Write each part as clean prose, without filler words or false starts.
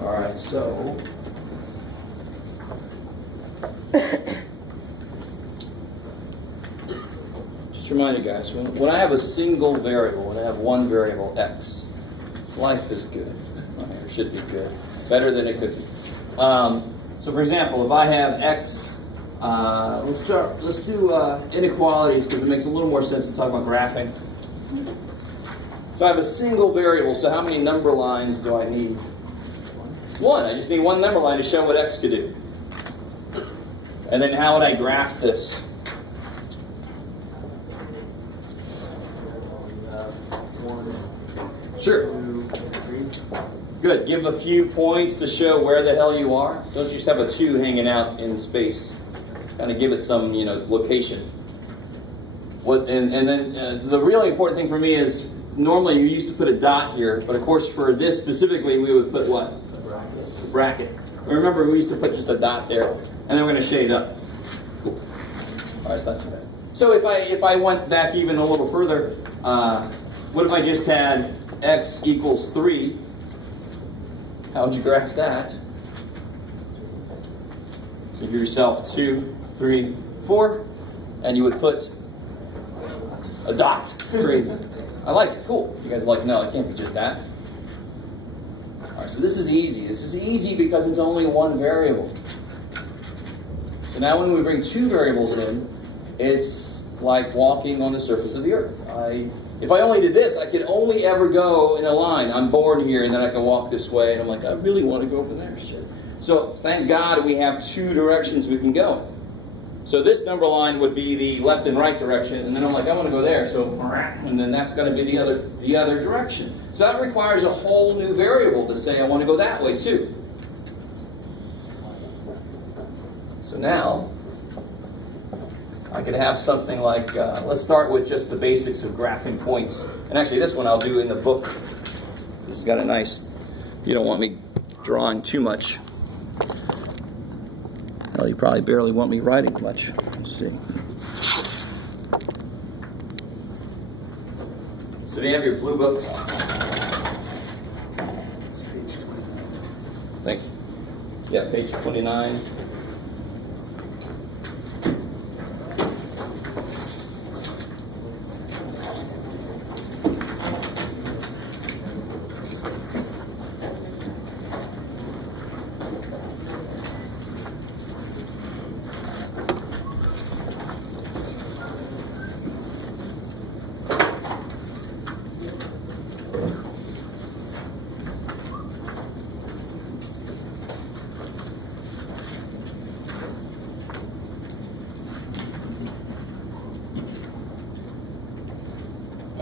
All right, so just remind you guys, when I have a single variable, when I have one variable x, life is good, or should be good, better than it could be. So for example, if I have x, let's do inequalities because it makes a little more sense to talk about graphing. So I have a single variable, so how many number lines do I need? One. I just need one number line to show what x could do. And then how would I graph this? Sure. Good. Give a few points to show where the hell you are. Don't just have a 2 hanging out in space. Kind of give it some, location. And then the really important thing for me is normally you used to put a dot here, but of course for this specifically we would put what? A bracket. Remember we used to put just a dot there, and then we're going to shade up. Cool. All right, it's not too bad. So if I went back even a little further, what if I just had x equals 3? How would you graph that? So give yourself 2, 3, 4, and you would put a dot. It's crazy. I like it. Cool. You guys are like, no, it can't be just that. All right, so this is easy. This is easy because it's only one variable. So now when we bring 2 variables in, it's like walking on the surface of the earth. If I only did this, I could only ever go in a line. I'm born here, and then I can walk this way, and I'm like, I really want to go over there. Shit. So thank God we have 2 directions we can go. So this number line would be the left and right direction, and then I'm like, I want to go there, so, and then that's going to be the other direction. So that requires a whole new variable to say I want to go that way too. So now I could have something like, let's start with just the basics of graphing points. And actually this one I'll do in the book. This has got a nice, you don't want me drawing too much. Well, you probably barely want me writing much. Let's see. So do you have your blue books? It's page 29. Thanks. Yeah, page 29.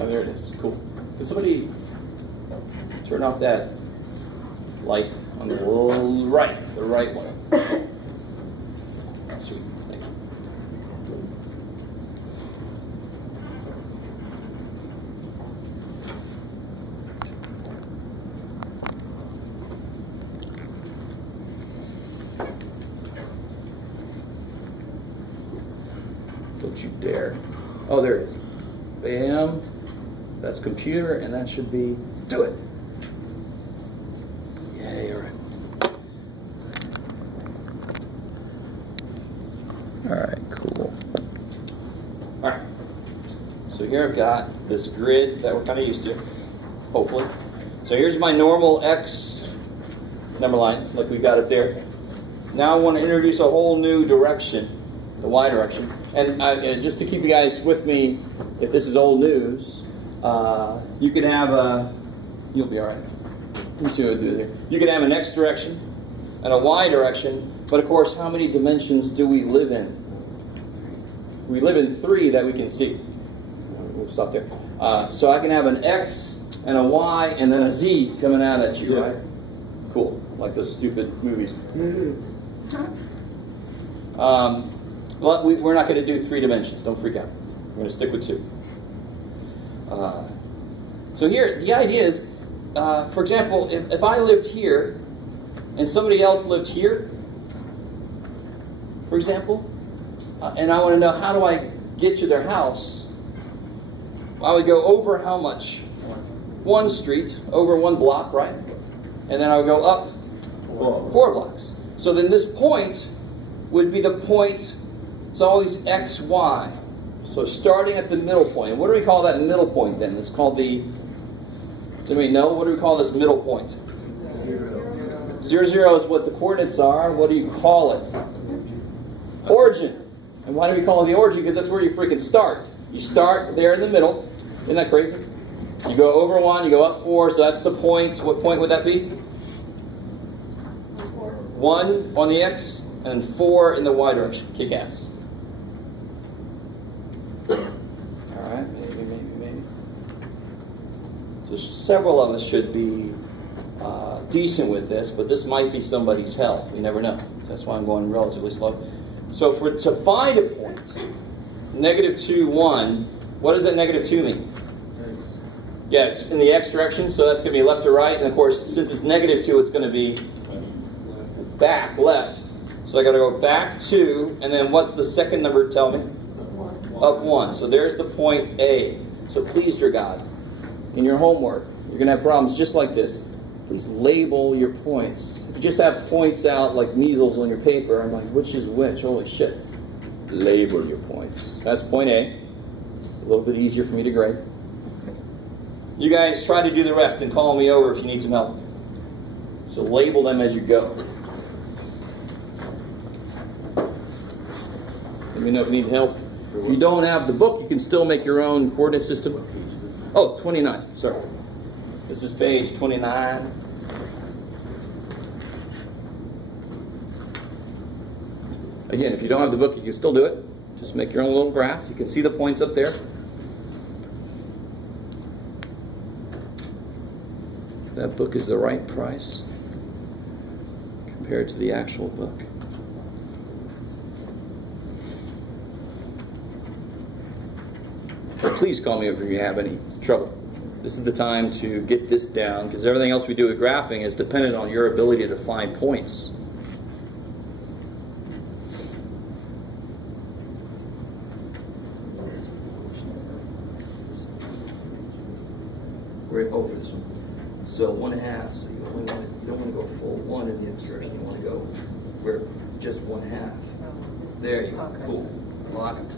Oh, there it is. Cool. Can somebody turn off that light on the right, the right one? Oh, sweet. Thank you. Don't you dare. Oh, there it is. Bam. That's computer, and that should be, do it. Yay, all right. All right, cool. All right. So here I've got this grid that we're kind of used to, hopefully. So here's my normal X number line, like we've got it there. Now I want to introduce a whole new direction, the Y direction. And just to keep you guys with me, if this is old news, you can have a, you'll be all right. Let me see what I do there. You can have an X direction and a Y direction, but of course, how many dimensions do we live in? We live in 3 that we can see. We'll stop there. So I can have an X and a Y and then a Z coming out at you, right? Cool, like those stupid movies. Well, we're not going to do 3 dimensions. Don't freak out. We're going to stick with 2. So here, the idea is, for example, if I lived here and somebody else lived here, for example, and I want to know how do I get to their house, I would go over how much? 1 street, over 1 block, right? And then I would go up 4 blocks. So then this point would be the point, it's always x, y. So starting at the middle point. What do we call that middle point then? It's called the, does anybody know? What do we call this middle point? 0. 0, 0 is what the coordinates are. What do you call it? Origin. And why do we call it the origin? Because that's where you freaking start. You start there in the middle. Isn't that crazy? You go over 1, you go up 4, so that's the point. What point would that be? 1 on the x and 4 in the y direction. Kick ass. Alright, maybe. So several of us should be decent with this, but this might be somebody's hell. You never know. That's why I'm going relatively slow. So to find a point, -2, 1, what does that -2 mean? Yeah, it's in the x direction, so that's going to be left or right. And of course, since it's -2, it's going to be back, left. So I got to go back 2, and then what's the second number tell me? Up 1. So there's the point A. So please, dear God, in your homework, you're going to have problems just like this. Please label your points. If you just have points out like measles on your paper, I'm like, which is which? Holy shit. Label your points. That's point A. A little bit easier for me to grade. You guys try to do the rest and call me over if you need some help. So label them as you go. Let me know if you need help. If you don't have the book, you can still make your own coordinate system. Oh, 29. Sorry. This is page 29. Again, if you don't have the book, you can still do it. Just make your own little graph. You can see the points up there. That book is the right price compared to the actual book. But please call me if you have any trouble. This is the time to get this down, because everything else we do with graphing is dependent on your ability to find points. We're over this one. So 1/2, so you don't want to go full 1 in the x direction. You want to go where just 1/2. There you go. Cool. Lock it.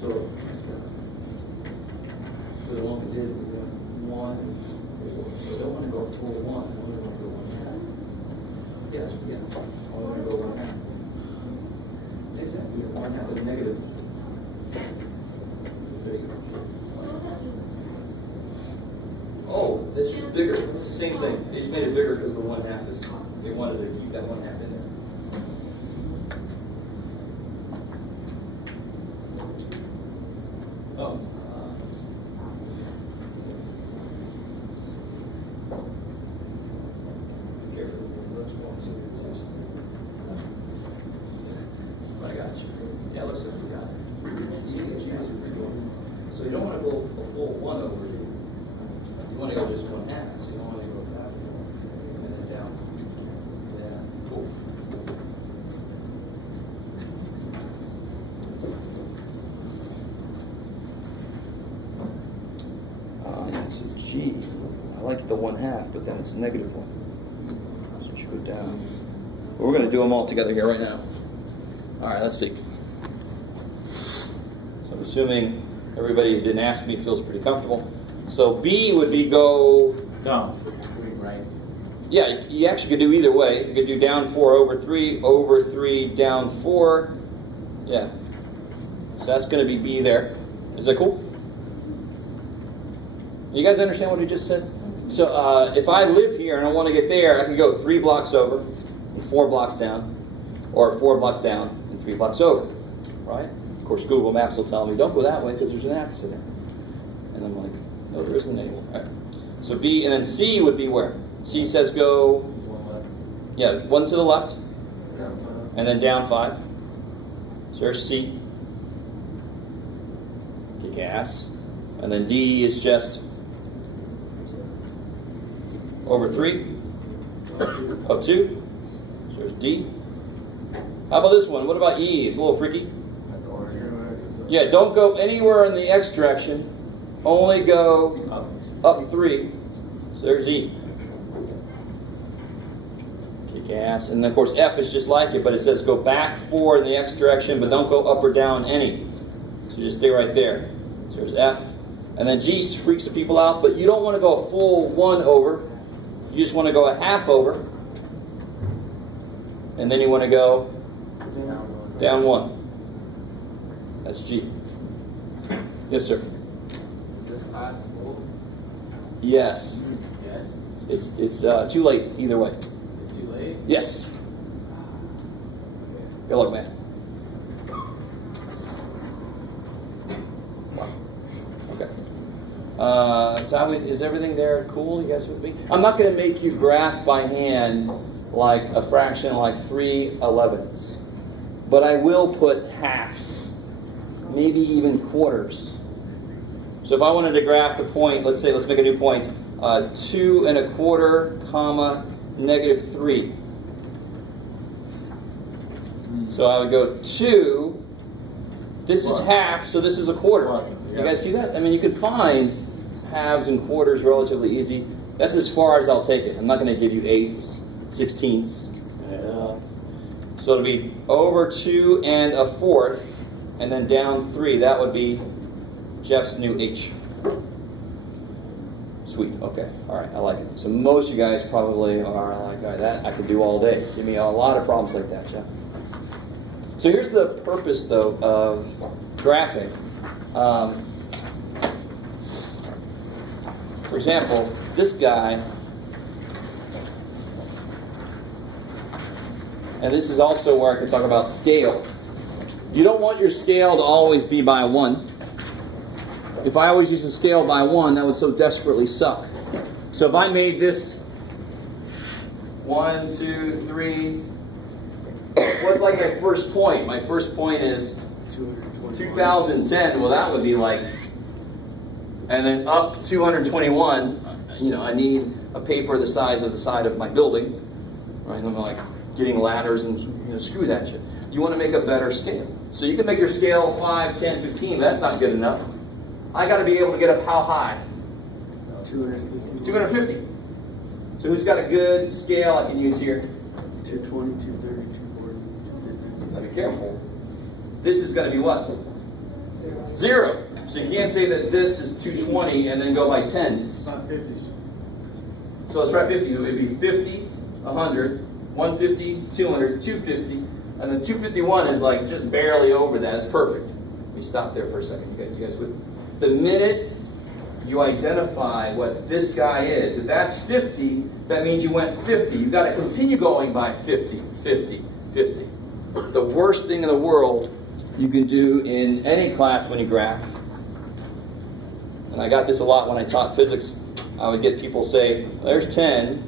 So the one we did, we got 1, 4. So I don't want to go full 1. I only want to go 1/2. Yes, yeah. I want to go 1/2. Exactly. 1/2 is negative. There you go. Oh, this is bigger. Same thing. They just made it bigger because the 1/2 is. They wanted to keep that 1/2 in there. Oh, let's see. Careful. I got you. Yeah, it looks like you got it. So you don't want to go a full 1 over here. You want to go just 1/2. So you don't want to go back and then down. Yeah, cool. So G, I like the 1/2, but then it's -1. So it should go down. But we're going to do them all together here right now. All right, let's see. So I'm assuming everybody who didn't ask me feels pretty comfortable. So B would be go down, right? Yeah, you actually could do either way. You could do down 4 over 3, down 4. Yeah. So that's going to be B there. Is that cool? You guys understand what he just said? So if I live here and I want to get there, I can go 3 blocks over and 4 blocks down, or 4 blocks down and 3 blocks over, right? Of course, Google Maps will tell me, don't go that way because there's an accident. And I'm like, no, there isn't any. Right. So B, and then C would be where? C says go, yeah, 1 to the left, and then down 5. So there's C. Kick ass. And then D is just over 3, up 2. So there's D. How about this one? What about E? It's a little freaky. Yeah, don't go anywhere in the X direction. Only go up 3. So there's E. Kick ass. And then, of course, F is just like it, but it says go back 4 in the X direction, but don't go up or down any. So just stay right there. So there's F. And then G freaks the people out, but you don't want to go a full 1 over. You just want to go a half over. And then you want to go down 1. That's G. Yes, sir. Is this class full? Yes. Yes. It's too late either way. It's too late? Yes. Good luck, man. Wow. Okay. So is everything there cool? You guys with me? I'm not going to make you graph by hand like a fraction like 3/11ths, but I will put halves, maybe even quarters. So if I wanted to graph the point, let's make a new point, 2 1/4, comma, -3. So I would go 2, this is half, so this is a quarter. You guys see that? I mean, you can find halves and quarters relatively easy. That's as far as I'll take it. I'm not going to give you 8ths, 16ths. Yeah. So it'll be over 2 1/4, and then down 3. That would be Jeff's new H. Sweet. Okay. All right. I like it. So most of you guys probably are like, all right, that I could do all day. Give me a lot of problems like that, Jeff. So here's the purpose, though, of graphing. For example, this guy, and this is also where I can talk about scale. You don't want your scale to always be by 1. If I always use a scale by 1, that would so desperately suck. So if I made this 1, 2, 3, what's like my first point? My first point is 2010. Well, that would be like, and then up 221. You know, I need a paper the size of the side of my building. Right? I'm like getting ladders and screw that shit. You want to make a better scale. So you can make your scale 5, 10, 15, but that's not good enough. I got to be able to get up how high? 250. 250. So who's got a good scale I can use here? 220, 230, 240, 250. Be careful. This is going to be what? 0. So you can't say that this is 220 and then go by 10s. It's not 50. So let's try 50. It would be 50, 100, 150, 200, 250, and then 251 is like just barely over that. It's perfect. Let me stop there for a second. You guys would. The minute you identify what this guy is, if that's 50, that means you went 50. You've got to continue going by 50, 50, 50. The worst thing in the world you can do in any class when you graph, and I got this a lot when I taught physics, I would get people say, there's 10,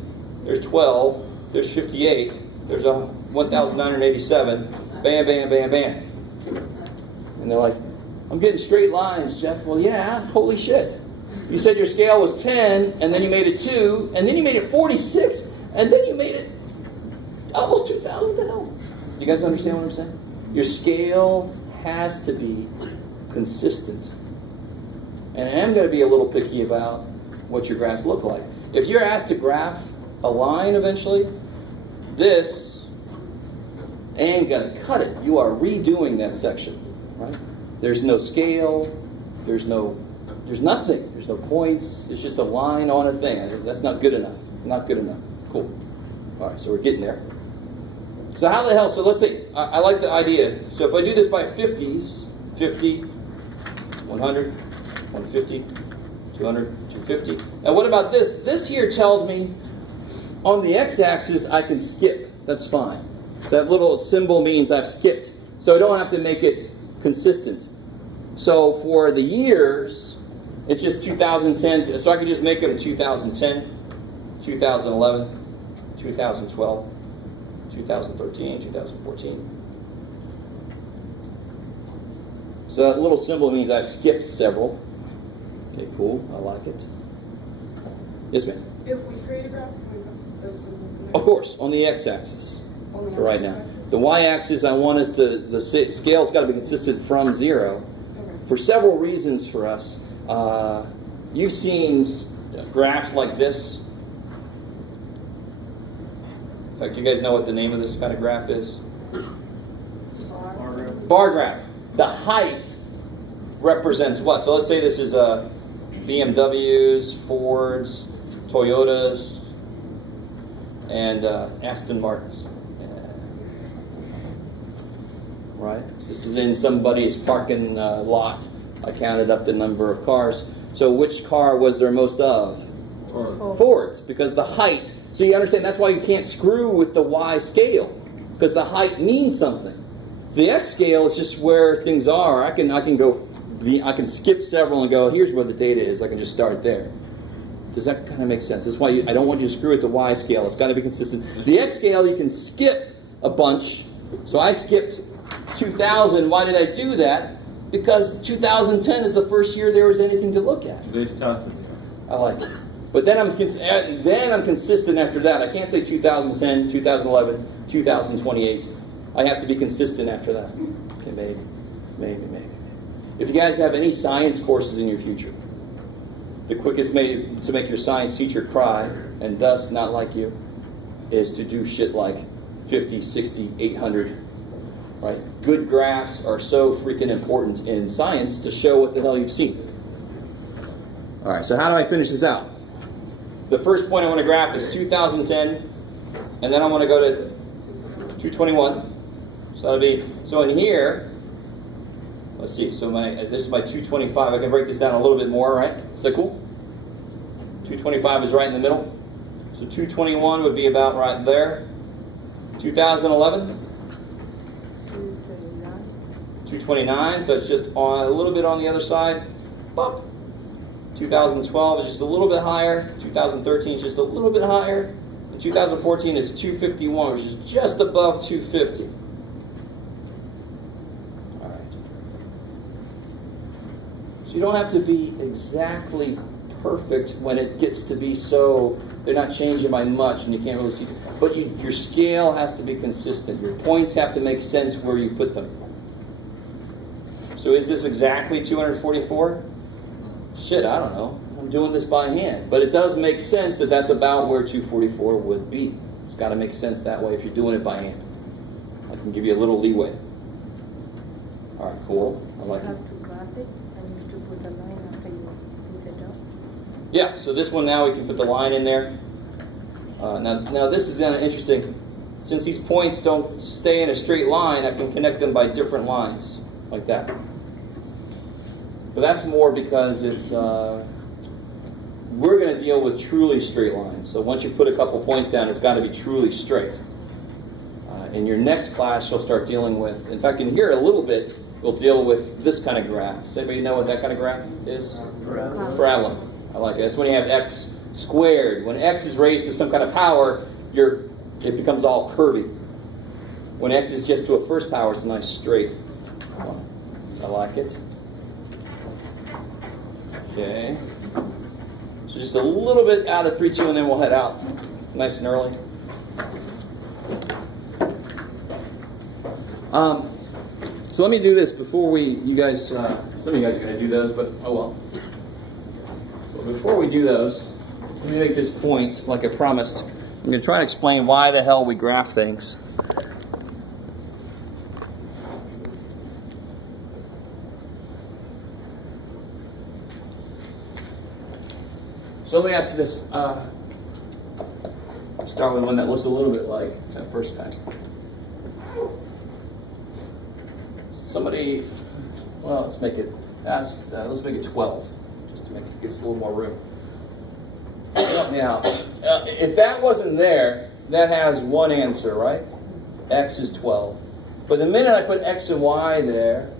there's 12, there's 58, there's 1,987, bam, bam, bam, bam. And they're like, I'm getting straight lines, Jeff. Well, yeah, holy shit. You said your scale was 10, and then you made it 2, and then you made it 46, and then you made it almost 2,000. What the hell? You guys understand what I'm saying? Your scale has to be consistent. And I am going to be a little picky about what your graphs look like. If you're asked to graph a line eventually, this ain't going to cut it. You are redoing that section, right? There's no scale. There's nothing. There's no points. It's just a line on a thing. That's not good enough. Not good enough. Cool. All right, so we're getting there. So how the hell, so let's say, I like the idea. So if I do this by 50s, 50, 100, 150, 200, 250. Now what about this? This here tells me on the x-axis I can skip. That's fine. So that little symbol means I've skipped. So I don't have to make it consistent. So for the years, it's just 2010. So I can just make it a 2010, 2011, 2012, 2013, 2014. So that little symbol means I've skipped several. Okay, cool. I like it. Yes, ma'am? If we create a graph, can we put those symbols in there? Of course, on the x-axis. for right now. The y-axis I want is the scale's got to be consistent from 0 for several reasons for us. You've seen graphs like this. In fact, you guys know what the name of this kind of graph is? Bar graph. The height represents what? So let's say this is BMWs, Fords, Toyotas, and Aston Martins. Right? So this is in somebody's parking lot. I counted up the number of cars. So which car was there most of? Fords, because the height. So you understand that's why you can't screw with the Y scale, because the height means something. The X scale is just where things are. I can skip several and go, here's where the data is. I can just start there. Does that kind of make sense? That's why I don't want you to screw with the Y scale. It's got to be consistent. The X scale, you can skip a bunch. So I skipped 2000. Why did I do that? Because 2010 is the first year there was anything to look at. I like it. But then I'm consistent after that. I can't say 2010, 2011, 2028. I have to be consistent after that. Okay, maybe. If you guys have any science courses in your future, the quickest way to make your science teacher cry and thus not like you is to do shit like 50, 60, 800. Right? Good graphs are so freaking important in science to show what the hell you've seen. All right, so how do I finish this out? The first point I want to graph is 2010, and then I want to go to 221. So in here, let's see. So this is my 225. I can break this down a little bit more, right? Is that cool? 225 is right in the middle. So 221 would be about right there. 2011. 229, so it's just a little bit on the other side. Bump. 2012 is just a little bit higher. 2013 is just a little bit higher. And 2014 is 251, which is just above 250. All right. So you don't have to be exactly perfect when it gets to be so, they're not changing by much and you can't really see. But your scale has to be consistent. Your points have to make sense where you put them. So is this exactly 244? Shit, I don't know. I'm doing this by hand. But it does make sense that that's about where 244 would be. It's got to make sense that way if you're doing it by hand. I can give you a little leeway. All right, cool. I like it. You have to graph it and you have to put a line after you see the dots. Yeah, so this one now we can put the line in there. Now this is kind of interesting. Since these points don't stay in a straight line, I can connect them by different lines, like that. But that's more because it's we're going to deal with truly straight lines. So once you put a couple points down, it's got to be truly straight. In your next class, you'll start dealing with, in fact, in here a little bit, we'll deal with this kind of graph. Does anybody know what that kind of graph is? Parabola. I like it. That's when you have x squared. When x is raised to some kind of power, it becomes all curvy. When x is just to a first power, it's a nice straight. I like it. Okay. So just a little bit out of 3-2, and then we'll head out nice and early. So let me do this before you guys, some of you guys are going to do those, but oh well. But before we do those, let me make this point like I promised. I'm going to try to explain why the hell we graph things. So let me ask you this. Start with one that looks a little bit like that first guy. Somebody, well, let's make it 12, just to make it give us a little more room. Help me out. If that wasn't there, that has one answer, right? X is 12. But the minute I put X and Y there,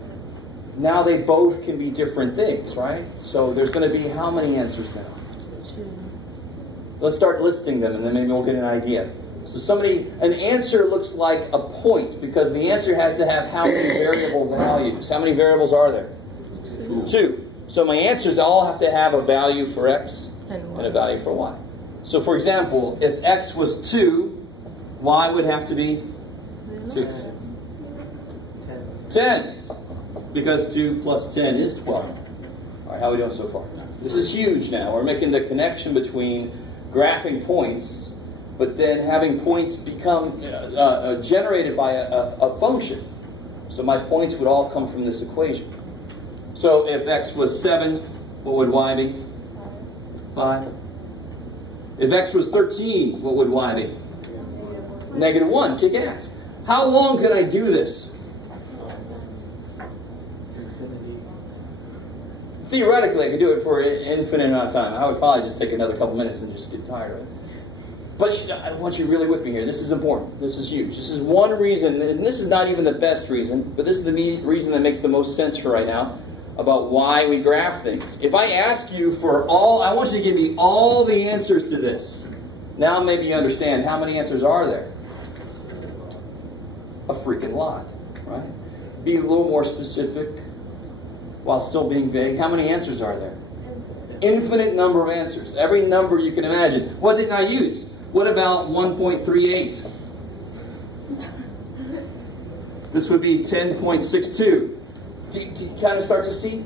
now they both can be different things, right? So there's going to be how many answers now? Let's start listing them, and then maybe we'll get an idea. So an answer looks like a point, because the answer has to have how many variable values? How many variables are there? 2. So my answers all have to have a value for X and a value for Y. So for example, if X was 2, Y would have to be 6. 10. 10. Because 2 plus 10 is 12. All right, how are we doing so far? This is huge now. We're making the connection between graphing points, but then having points become generated by a function. So my points would all come from this equation. So if x was 7, what would y be? 5. If x was 13, what would y be? -1. Kick ass. How long could I do this? Infinity. Theoretically, I could do it for an infinite amount of time. I would probably just take another couple minutes and just get tired of it. But I want you really with me here. This is important. This is huge. This is one reason, and this is not even the best reason, but this is the reason that makes the most sense for right now about why we graph things. If I ask you for all, I want you to give me all the answers to this. Now maybe you understand how many answers are there. A freaking lot, right? Be a little more specific while still being vague. How many answers are there? Infinite number of answers. Every number you can imagine. What didn't I use? What about 1.38? This would be 10.62. Do you kind of start to see?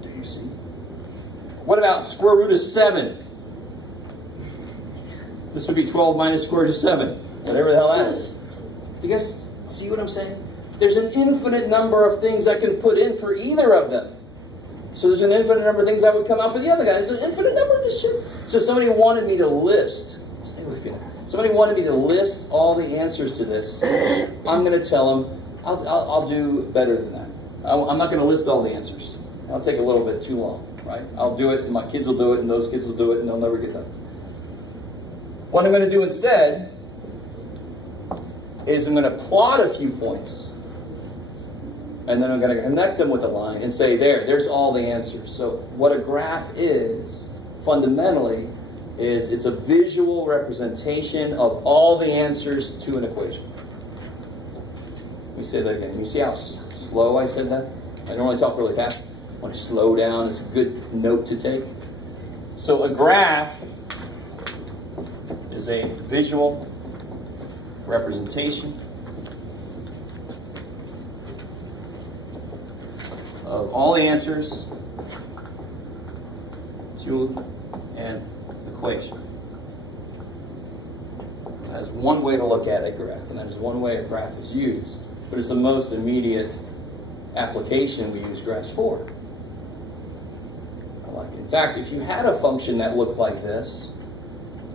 Do you see? What about square root of 7? This would be 12 minus square root of 7. Whatever the hell that is. Do you guys see what I'm saying? There's an infinite number of things I can put in for either of them. So there's an infinite number of things that would come out for the other guy. There's an infinite number of this shit. So somebody wanted me to list. Stay with me. Somebody wanted me to list all the answers to this. I'm going to tell them, I'll do better than that. I'm not going to list all the answers. I'll take a little bit too long, right? I'll do it, and my kids will do it, and those kids will do it, and they'll never get done. What I'm going to do instead is I'm going to plot a few points, and then I'm going to connect them with a line and say, there's all the answers. So what a graph is, fundamentally, is it's a visual representation of all the answers to an equation. Let me say that again. You see how slow I said that? I normally talk really fast. When I slow down, it's a good note to take. So a graph is a visual representation of all the answers to an equation. That's one way to look at a graph, and that is one way a graph is used. But it's the most immediate application we use graphs for. I like it. In fact, if you had a function that looked like this,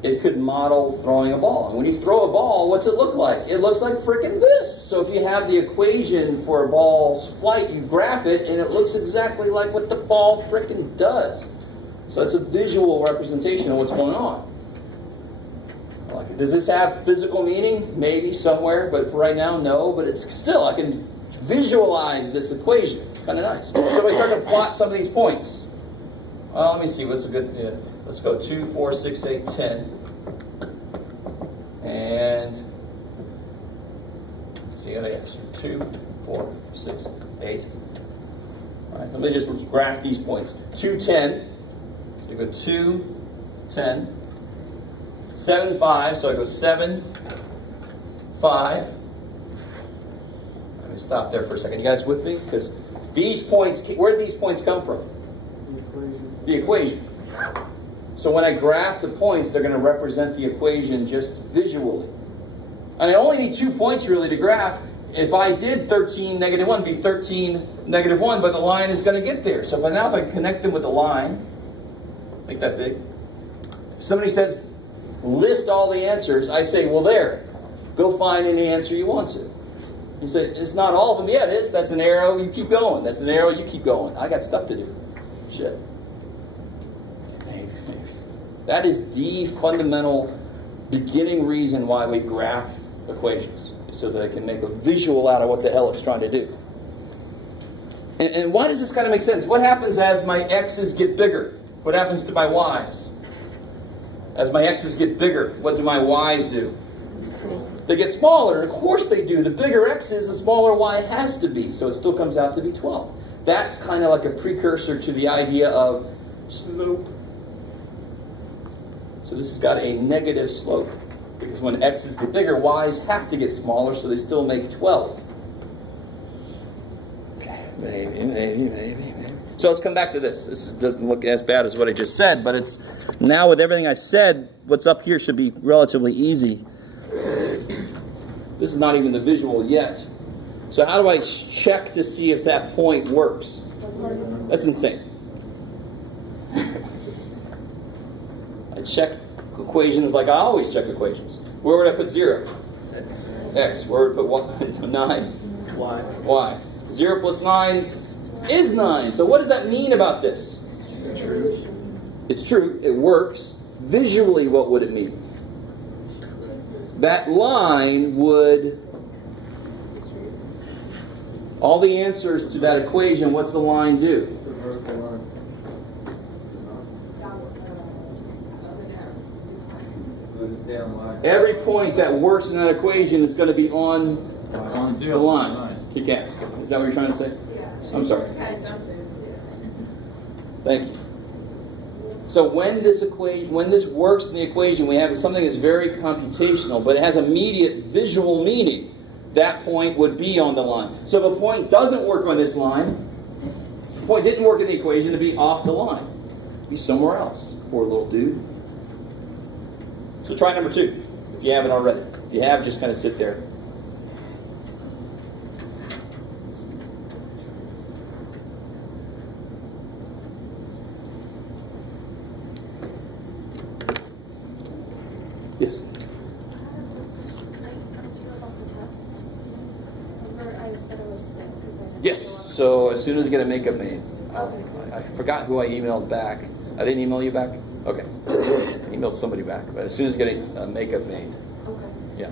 it could model throwing a ball. And when you throw a ball, what's it look like? It looks like frickin' this. So if you have the equation for a ball's flight, you graph it, and it looks exactly like what the ball frickin' does. So it's a visual representation of what's going on. I like it. Does this have physical meaning? Maybe somewhere, but for right now, no. But it's still, I can visualize this equation. It's kind of nice. So if I start to plot some of these points, let me see. What's a good? Let's go 2, 4, 6, 8, 10, and let's see what I answer. 2, 4, 6, 8. All right. Let me just graph these points. 2, 10. You go 2, 10. 7, 5, so I go 7, 5. Let me stop there for a second. You guys with me? Because these points, where did these points come from? The equation. The equation. So when I graph the points, they're going to represent the equation just visually. And I only need 2 points really to graph. If I did 13, negative 1, it'd be 13, negative 1, but the line is going to get there. So if I connect them with the line, make that big. If somebody says, list all the answers, I say, well, there. Go find any answer you want to. You say, it's not all of them. Yeah, it is. That's an arrow. You keep going. That's an arrow. You keep going. I got stuff to do. Shit. Maybe. That is the fundamental beginning reason why we graph equations, so that I can make a visual out of what the hell it's trying to do. And why does this kind of make sense? What happens as my x's get bigger? What happens to my y's? As my x's get bigger, what do my y's do? They get smaller. Of course they do. The bigger x is, the smaller y has to be. So it still comes out to be 12. That's kind of like a precursor to the idea of slope. So this has got a negative slope. Because when x's get bigger, y's have to get smaller, so they still make 12. Okay, maybe. So let's come back to this. This doesn't look as bad as what I just said, but it's now with everything I said, what's up here should be relatively easy. This is not even the visual yet. So how do I check to see if that point works? That's insane. I check equations like I always check equations. Where would I put 0? X. Where would I put 9? Y. 0 plus 9 is 9. So what does that mean about this? It's true. It's true. It works. Visually, what would it mean? That line would... All the answers to that equation, what's the line do? Every point that works in that equation is going to be on the line. Kick ass. Is that what you're trying to say? I'm sorry. Thank you. So when this works in the equation, we have something that's very computational, but it has immediate visual meaning. That point would be on the line. So if a point doesn't work on this line, if a point didn't work in the equation, it'd be off the line. It'd be somewhere else. Poor little dude. So try number 2, if you haven't already. If you have, just kind of sit there. Yes. Yes. So as soon as I get a makeup made, I forgot who I emailed back. I didn't email you back? Okay. I emailed somebody back, but as soon as I get a makeup made. Okay. Yeah.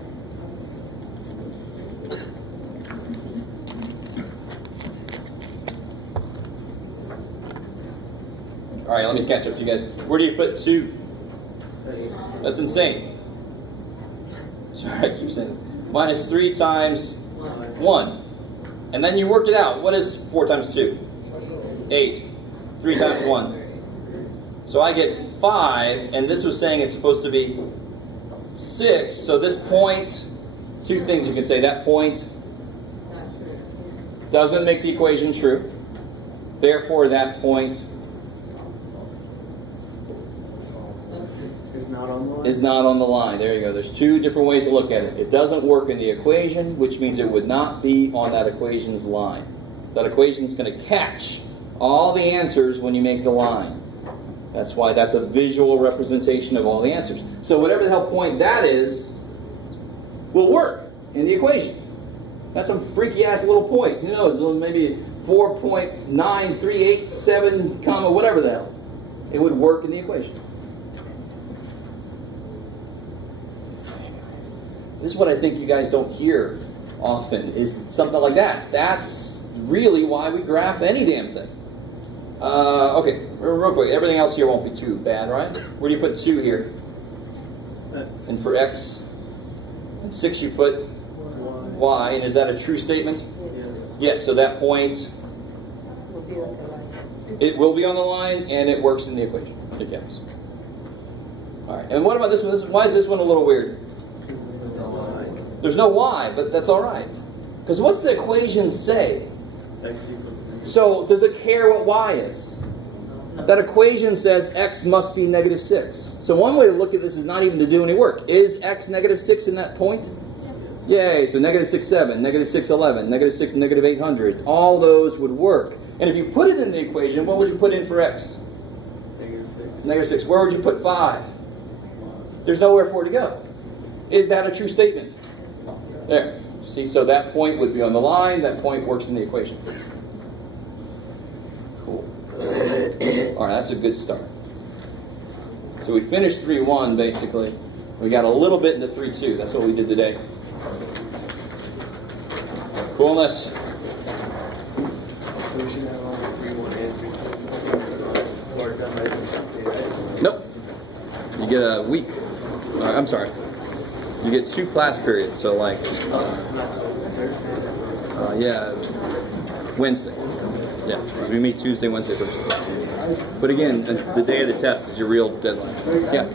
All right, let me catch up to you guys. Where do you put 2? That's insane. Sorry, I keep saying minus 3 times 1. And then you worked it out. What is 4 times 2? 8. 3 times 1. So I get 5, and this was saying it's supposed to be 6. So this point, 2 things you can say. That point doesn't make the equation true. Therefore, that point is not on the line. There you go. There's 2 different ways to look at it. It doesn't work in the equation, which means it would not be on that equation's line. That equation's going to catch all the answers when you make the line. That's why that's a visual representation of all the answers. So whatever the hell point that is, will work in the equation. That's some freaky ass little point. Who knows? Maybe 4.9387 comma whatever the hell. It would work in the equation. This is what I think you guys don't hear often, is something like that. That's really why we graph any damn thing. Okay, real quick. Everything else here won't be too bad, right? Where do you put 2 here? And for x? And 6 you put y. And is that a true statement? Yes, so that point, it will be on the line, and it works in the equation. It counts. All right, and what about this one? Why is this one a little weird? There's no y, but that's all right. Because what's the equation say? So does it care what y is? That equation says x must be negative 6. So one way to look at this is not even to do any work. Is x negative 6 in that point? Yay, so negative 6, 7, negative 6, 11, negative 6, negative 800. All those would work. And if you put it in the equation, what would you put in for x? Negative 6. Where would you put 5? There's nowhere for it to go. Is that a true statement? There. See, so that point would be on the line. That point works in the equation. Cool. All right, that's a good start. So we finished 3.1 basically. We got a little bit into 3.2. That's what we did today. Coolness. So we should have all the 3.1 and 3.2 or done by Tuesday, right? Nope. You get a week. I'm sorry. You get 2 class periods. So like, Not supposed to be Thursday. yeah, Wednesday. Yeah, because we meet Tuesday, Wednesday, Thursday. But again, the day of the test is your real deadline. Yeah.